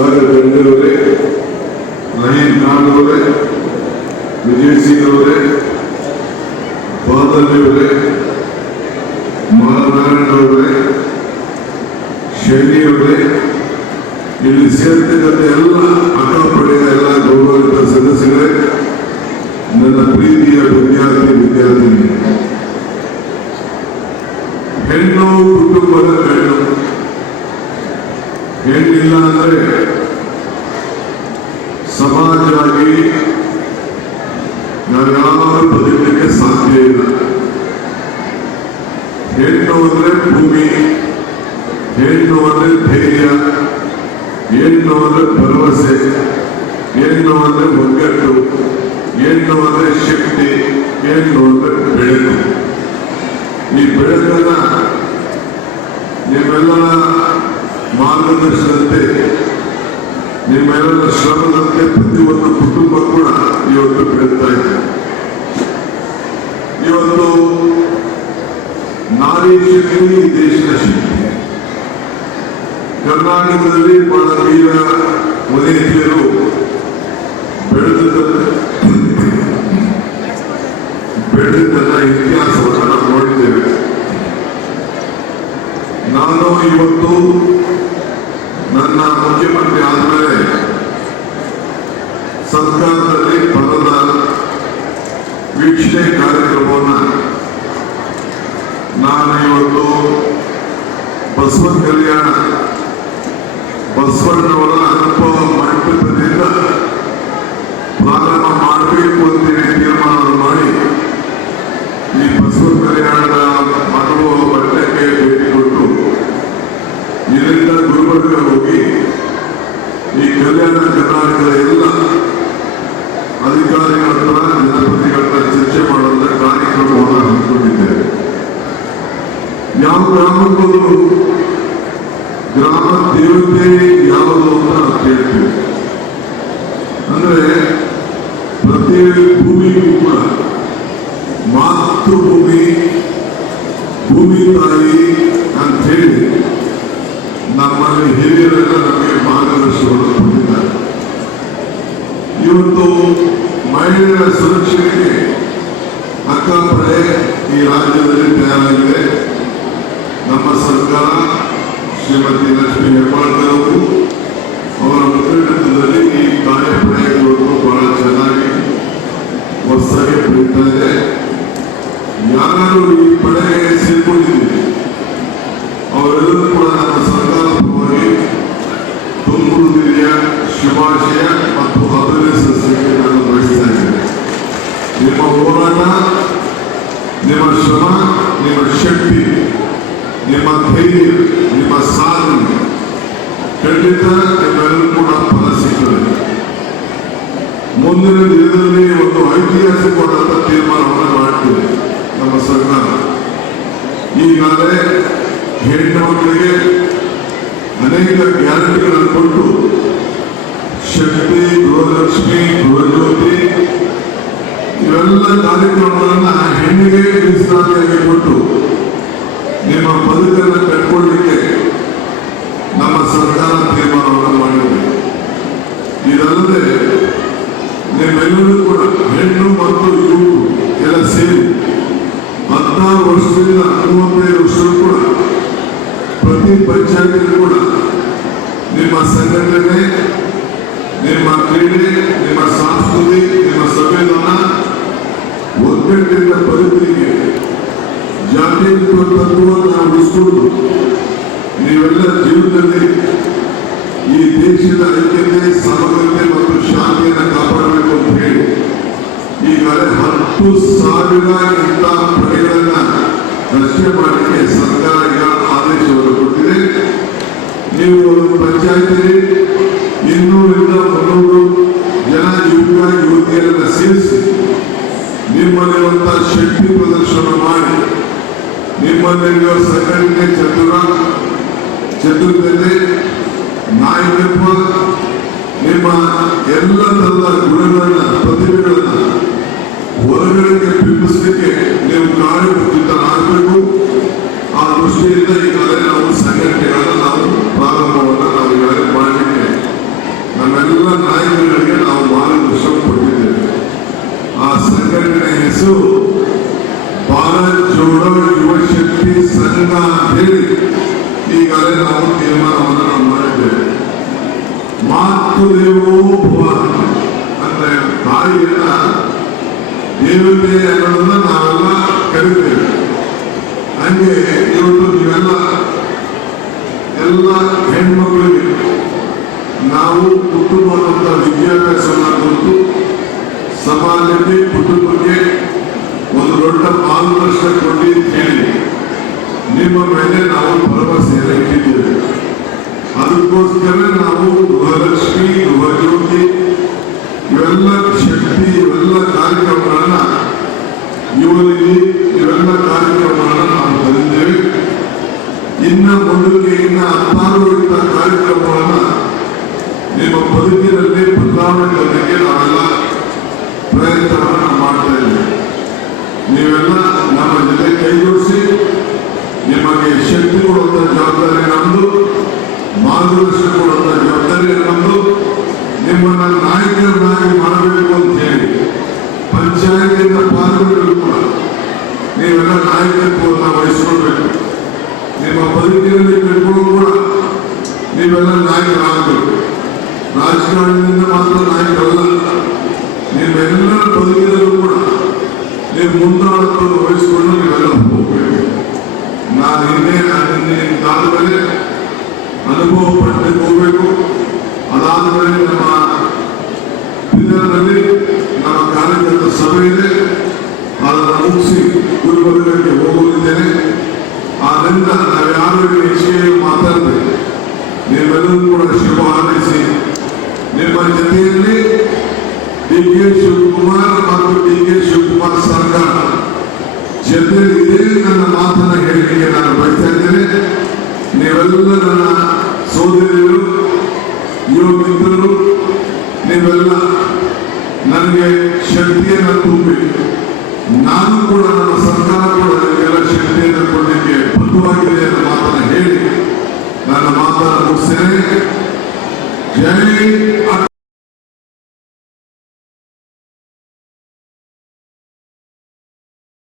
ಸಾಗರ್ ಗಂಡರವರೇ, ರಹೀಂ ಖಾನ್ ಅವರೇ, ವಿಜಯ್ ಸಿಂಗ್ ಅವರೇ, ಬಾದಲಿಯವರೇ, ಮಹಾನಾರಾಯಣ ಅವರೇ, ಶೈಲಿಯವರೇ, ಇಲ್ಲಿ ಸೇರ್ತಕ್ಕಂಥ ಎಲ್ಲ ಅಕ್ಕಪಡೆಯ ಎಲ್ಲ ಗೌರವಿತ ಸದಸ್ಯರೇ, ನನ್ನ ಪ್ರೀತಿಯ ವಿದ್ಯಾರ್ಥಿನಿ, ಹೆಣ್ಣು ಕುಟುಂಬದ ಹೆಣ್ಣಿಲ್ಲ ಅಂದರೆ ಸಮಾಜವಾಗಿ ನಾವ್ಯಾರು ಬದುಕಲಿಕ್ಕೆ ಸಾಧ್ಯ ಇಲ್ಲ. ಹೆಣ್ಣು ಅಂದ್ರೆ ಭೂಮಿ, ಹೆಣ್ಣು ಅಂದ್ರೆ ಧೈರ್ಯ, ಹೆಣ್ಣು ಅಂದ್ರೆ ಭರವಸೆ, ಹೆಣ್ಣು ಅಂದ್ರೆ ಒಗ್ಗಟ್ಟು, ಹೆಣ್ಣು ಅಂದ್ರೆ ಶಕ್ತಿ, ಹೆಣ್ಣು ಅಂದ್ರೆ ಬೆಳಕು. ಈ ಬೆಳಕನ್ನ ನಿಮ್ಮೆಲ್ಲರ ಮಾರ್ಗದರ್ಶನಂತೆ, ನಿಮ್ಮೆಲ್ಲರ ಶ್ರಮದಂತೆ ಪ್ರತಿಯೊಂದು ಕುಟುಂಬ ಕೂಡ ಇವತ್ತು ಬೆಳೀತಾ ಇದೆ. ಇವತ್ತು ನಾರಿ ಶಕ್ತಿ ದೇಶದ ಶಕ್ತಿ. ಕರ್ನಾಟಕದಲ್ಲಿ ಬಹಳ ವೀರ ವನಿತೆಯರು ಬೆಳೆದನ್ನ ಇತಿಹಾಸವನ್ನು ನಾವು ನೋಡಿದ್ದೇವೆ. ನಾನು ಇವತ್ತು ನನ್ನ ಮುಖ್ಯಮಂತ್ರಿ ಆದಮೇಲೆ ಸರ್ಕಾರದಲ್ಲಿ ಪದದ ವೀಕ್ಷಣೆ ಕಾರ್ಯಕ್ರಮವನ್ನು ನಾನು ಇವತ್ತು ಬಸವ ಕಲ್ಯಾಣ ಬಸವಣ್ಣವರ ಅನುಭವ ಮಂಟಪದಿಂದ ಪ್ರಾರಂಭ ಮಾಡಬೇಕು ಅಂತೇಳಿ ತೀರ್ಮಾನ ಮಾಡಿ ಈ ಬಸವ ಕಲ್ಯಾಣದ ಅನುಭವ ಮಟ್ಟಕ್ಕೆ ಭೇಟಿ ಕೊಟ್ಟು ಇದರಿಂದ ಗುಲ್ಬರ್ಗ ಹೋಗಿ ಈ ಕಲ್ಯಾಣ ಕರ್ನಾಟಕದ ಎಲ್ಲ ಅಧಿಕಾರಿಗಳ ಹತ್ರ ಜನಪ್ರತಿಗಳ ಚರ್ಚೆ ಮಾಡುವಂತ ಕಾರ್ಯಕ್ರಮವನ್ನು ಹಮ್ಮಿಕೊಂಡಿದ್ದೇವೆ. ಯಾವ ಗ್ರಾಮಕ್ಕೂ ಗ್ರಾಮ ದೇವತೆ ಯಾವುದು ಅಂತ ನಾವು ಕೇಳ್ತೀವಿ. ಅಂದ್ರೆ ಪ್ರತಿ ಭೂಮಿಗೂ ಕೂಡ ಮಾತೃಭೂಮಿ, ಭೂಮಿ ತಾಯಿ ಅಂತ ಹೇಳಿ ನಮ್ಮಲ್ಲಿ ಹಿರಿಯರೆಲ್ಲ ನಮಗೆ ಮಾರ್ಗದರ್ಶನವನ್ನು ಕೊಟ್ಟಿದ್ದಾರೆ. ಇವತ್ತು ಮಹಿಳೆಯರ ಸುರಕ್ಷತೆಗೆ ಅಕ್ಕಪಡೆ ಈ ರಾಜ್ಯದಲ್ಲಿ ತಯಾರಾಗಿದೆ. ನಮ್ಮ ಸರ್ಕಾರ ಶ್ರೀಮತಿ ಲಕ್ಷ್ಮೀ ಹೆಬ್ಬಾಳ್ಕರ್ ಅವರು ಅವರ ಮುಖಂಡತ್ವದಲ್ಲಿ ಈ ಕಾರ್ಯಪಡೆ ಇವತ್ತು ಬಹಳ ಚೆನ್ನಾಗಿ ಹೊಸದಾಗಿ ಬೆಳೀತಾ ಇದೆ. ಯಾರು ಈ ಪಡೆಗೆ ಸೇರ್ಕೊಂಡಿದ್ದೀವಿ ಅವರೆಲ್ಲರೂ ಕೂಡ ನಮ್ಮ ಸರ್ಕಾರದ ಪರವಾಗಿ ತುಮಕೂರು ಜಿಲ್ಲೆಯ ಶುಭಾಶಯ ಮತ್ತು ಅಭಿನಂದಿಸಲಿಕ್ಕೆ ನಾನು ಬಯಸ್ತಾ ಇದ್ದೇನೆ. ನಿಮ್ಮ ಹೋರಾಟ, ನಿಮ್ಮ ಶ್ರಮ, ನಿಮ್ಮ ಶಕ್ತಿ, ನಿಮ್ಮ ಧೈರ್ಯ, ನಿಮ್ಮ ಸಾಧನೆ ಖಂಡಿತ ನಿಮ್ಮೆಲ್ಲರೂ ಕೂಡ ಫಲ ಸಿಗ್ತದೆ. ಮುಂದಿನ ದಿನದಲ್ಲಿ ಒಂದು ಐತಿಹಾಸಿಕವಾದಂಥ ತೀರ್ಮಾನವನ್ನು ಮಾಡ್ತೀವಿ ನಮ್ಮ ಸರ್ಕಾರ. ಈಗಾಗಲೇ ಹೆಣ್ಣು ಮಕ್ಕಳಿಗೆ ಅನೇಕ ಗ್ಯಾರಂಟಿಗಳನ್ನು ಕೊಟ್ಟು ಶಕ್ತಿ, ಗೃಹಲಕ್ಷ್ಮಿ, ಗೃಹಜ್ಯೋತಿ ಇವೆಲ್ಲ ಕಾರ್ಯಕ್ರಮಗಳನ್ನು ಹೆಣ್ಣಿಗೆ ಮೀಸಲಾತಿಯಾಗಿ ಕೊಟ್ಟು ನಿಮ್ಮ ಬದುಕನ್ನು ಕಟ್ಕೊಳ್ಳಲಿಕ್ಕೆ ನಮ್ಮ ಸರ್ಕಾರ ತೀರ್ಮಾನವನ್ನು ಮಾಡಿದೆ. ಇದಲ್ಲದೆ ನಿಮ್ಮೆಲ್ಲರೂ ಕೂಡ ಹೆಣ್ಣು ಮತ್ತು ಯುವಕರು ಎಲ್ಲ ಸೇರಿ 16 ವರ್ಷದಿಂದ 35 ವರ್ಷ ಕೂಡ ಪ್ರತಿ ಪಂಚಾಯತ್ ಕೂಡ ನಿಮ್ಮ ಸಂಘಟನೆ, ನಿಮ್ಮ ಕ್ರೀಡೆ, ನಿಮ್ಮ ಸಂಸ್ಕೃತಿ, ನಿಮ್ಮ ಸಂವಿಧಾನ ಒಗ್ಗಟ್ಟಿನ ಬದುಕಿಗೆ ಜಾತಿ ತತ್ವವನ್ನು ನಾವು ಉಳಿಸಿಕೊಂಡು ನೀವೆಲ್ಲ ಜೀವನದಲ್ಲಿ ಈ ದೇಶದ ಐಕ್ಯತೆ, ಸಮಗ್ರತೆ ಮತ್ತು ಶಾಂತಿಯನ್ನು ಕಾಪಾಡಬೇಕು ಅಂತ ಹೇಳಿ ಈಗಾಗಲೇ 10,000 ಪಡೆಗಳನ್ನ ರಚನೆ ಮಾಡಲಿಕ್ಕೆ ಸರ್ಕಾರ ಈಗ ಆದೇಶವನ್ನು ಕೊಟ್ಟಿದೆ. ನೀವು ಒಂದು ಪಂಚಾಯತಿಗೆ 200-300 ಜನ ಯುವಕ ಯುವತಿಯರನ್ನ ಸೇರಿಸಿ ನಿಮ್ಮಲ್ಲಿರುವಂತಹ ಶಕ್ತಿ ಪ್ರದರ್ಶನ ಮಾಡಿ ನಿಮ್ಮಲ್ಲಿರುವ ಸಂಘಟನೆ ಚತುರತೆ, ನಾಯಕತ್ವ, ನಿಮ್ಮ ಎಲ್ಲ ತರದ ಗುಣಗಳನ್ನ, ಪ್ರತಿಭೆಗಳನ್ನ ಹೊರಗಡೆ ಬಿಂಬಿಸಲಿಕ್ಕೆ ನೀವು ಕಾರ್ಯಪ್ರವೃತ್ತರಾಗಬೇಕು. ಆ ದೃಷ್ಟಿಯಿಂದ ಈಗಾಗಲೇ ನಾವು ಸಂಘಟನೆಗಳನ್ನ ನಾವು ಪ್ರಾರಂಭವನ್ನು ನಾವು ಈಗಾಗಲೇ ಮಾಡಲಿಕ್ಕೆ ಹೆಸರು ಭಾರತ್ ಜೋಡೋ ಯುವ ಶಕ್ತಿ ಸಂಘ ಅಂತೇಳಿ ಈಗಾಗಲೇ ನಾವು ತೀರ್ಮಾನವನ್ನು ನಾವು ಮಾಡಿದ್ದೇವೆ. ಮಾತು ದೇವೋ ಭವ ಅಂದ್ರೆ ತಾಯಿಯನ್ನ ದೇವತೆ ಅನ್ನೋದನ್ನ ನಾವೆಲ್ಲ ಕರಿತೇವೆ. ಹಂಗೆ ಇವತ್ತು ನೀವೆಲ್ಲ ಎಲ್ಲ ಹೆಣ್ಮಕ್ಳಿಗೆ ನಾವು ಕುಟುಂಬದ ವಿದ್ಯಾಭ್ಯಾಸವನ್ನು ಕುರಿತು ಸಮಾಜಕ್ಕೆ ಕುಟುಂಬಕ್ಕೆ ಒಂದು ದೊಡ್ಡ ಮಾರ್ಗದರ್ಶನ ಕೊಡಿ ಅಂತ ಹೇಳಿ ನಿಮ್ಮ ಮೇಲೆ ನಾವು ಭರವಸೆಯನ್ನು ಇಟ್ಟಿದ್ದೇವೆ. ಅದಕ್ಕೋಸ್ಕರ ನಾವು ಗೃಹಲಕ್ಷ್ಮಿ, ಗೃಹಜ್ಯೋತಿ ಇವೆಲ್ಲ ಶಕ್ತಿ ಇವೆಲ್ಲ ಕಾರ್ಯಕ್ರಮಗಳನ್ನ ಯುವನಿಧಿ ಇವೆಲ್ಲ ಕಾರ್ಯಕ್ರಮಗಳನ್ನ ನಾವು ತಂದಿದ್ದೇವೆ. ಇನ್ನ ಮುಂದಕ್ಕೆ 16 ಇಂಥ ಕಾರ್ಯಕ್ರಮಗಳನ್ನ ನಿಮ್ಮ ಬದುಕಿನಲ್ಲಿ ಬದಲಾವಣೆ ತರಲಿಕ್ಕೆ ನಾವೆಲ್ಲ ಪ್ರಯತ್ನವನ್ನು ಮಾಡ್ತಾ ಇದ್ದೇವೆ. ನೀವೆಲ್ಲ ನಮ್ಮ ಜೊತೆ ಕೈ ಜೋಡಿಸಿ ನಿಮಗೆ ಶಕ್ತಿ ಕೊಡುವಂತ ಜವಾಬ್ದಾರಿ ನಮ್ಮದು, ಮಾರ್ಗದರ್ಶನ ಕೊಡುವಂತ ಜವಾಬ್ದಾರಿ ನಮ್ಮದು. ನಿಮ್ಮನ್ನ ನಾಯಕರನ್ನಾಗಿ ಮಾಡಬೇಕು ಅಂತ ಹೇಳಿ ಪಂಚಾಯತಿಯಿಂದ ಪಾಲ್ಗೊಂಡು ಕೂಡ ನೀವೆಲ್ಲ ನಾಯಕತ್ವವನ್ನು ವಹಿಸಿಕೊಳ್ಬೇಕು. ನಿಮ್ಮ ಬದುಕಿನಲ್ಲಿ ಕಟ್ಕೊಂಡು ಕೂಡ ನೀವೆಲ್ಲ ನಾಯಕರಾಗಬೇಕು. ರಾಜಕಾರಣದಿಂದ ಮಾತ್ರ ನಾಯಕರಲ್ಲ, ನಿಮ್ಮೆಲ್ಲರ ಬದುಕಿನಲ್ಲೂ ಕೂಡ ನೀವು ಮುಂದಾಳತ್ವವನ್ನು ವಹಿಸಿಕೊಂಡು ನೀವೆಲ್ಲ ಹೋಗಬೇಕು. ನಾನು ನಿಮ್ದಾದ ಮೇಲೆ ಅನುಭವ ಪಡೆದು ಹೋಗಬೇಕು. ಅದಾದ ಮೇಲೆ ನಮ್ಮ ಬೀದರ್ನಲ್ಲಿ ನಮ್ಮ ಕಾರ್ಯಕರ್ತ ಸಭೆ ಇದೆ, ಅದನ್ನು ಮುಗಿಸಿ ಗುಲ್ಬರ್ಗಕ್ಕೆ ಹೋಗುತ್ತಿದ್ದೇನೆ. ಆದ್ದರಿಂದ ನಾವ್ಯಾರು ಈ ವಿಷಯ ಮಾತಾಡ್ತೇವೆ, ನೀವೆಲ್ಲರೂ ಕೂಡ ಶುಭ ಹಾರೈಸಿ ನಿಮ್ಮ ಜೊತೆಯಲ್ಲಿ ಡಿ.ಕೆ. ಶಿವಕುಮಾರ್ ಮತ್ತು ಡಿ.ಕೆ. ಶಿವಕುಮಾರ್ ಸರ್ಕಾರ ಜೊತೆಯಲ್ಲಿ ಇದೇ ನನ್ನ ಮಾತನ್ನ ಹೇಳಲಿಕ್ಕೆ ನಾನು ಬಯಸ್ತಾ ಇದ್ದೇನೆ. ನೀವೆಲ್ಲ ನನ್ನ ಸೋದರಿಯರು, ಯುವ ಮಿತ್ರರು, ನೀವೆಲ್ಲ ನನಗೆ ಶಕ್ತಿಯನ್ನು ತುಂಬಿ ನಾನು ಕೂಡ ನಮ್ಮ ಸರ್ಕಾರ ಕೂಡ ನಿಮಗೆಲ್ಲ ಶಕ್ತಿಯನ್ನು ಕೊಡಲಿಕ್ಕೆ ಬದ್ಧವಾಗಿದೆ ಅನ್ನೋ ಮಾತನ್ನ ಹೇಳಿ ನನ್ನ ಮಾತನ್ನು ಮುಗಿಸ್ತೇನೆ. ಜೈ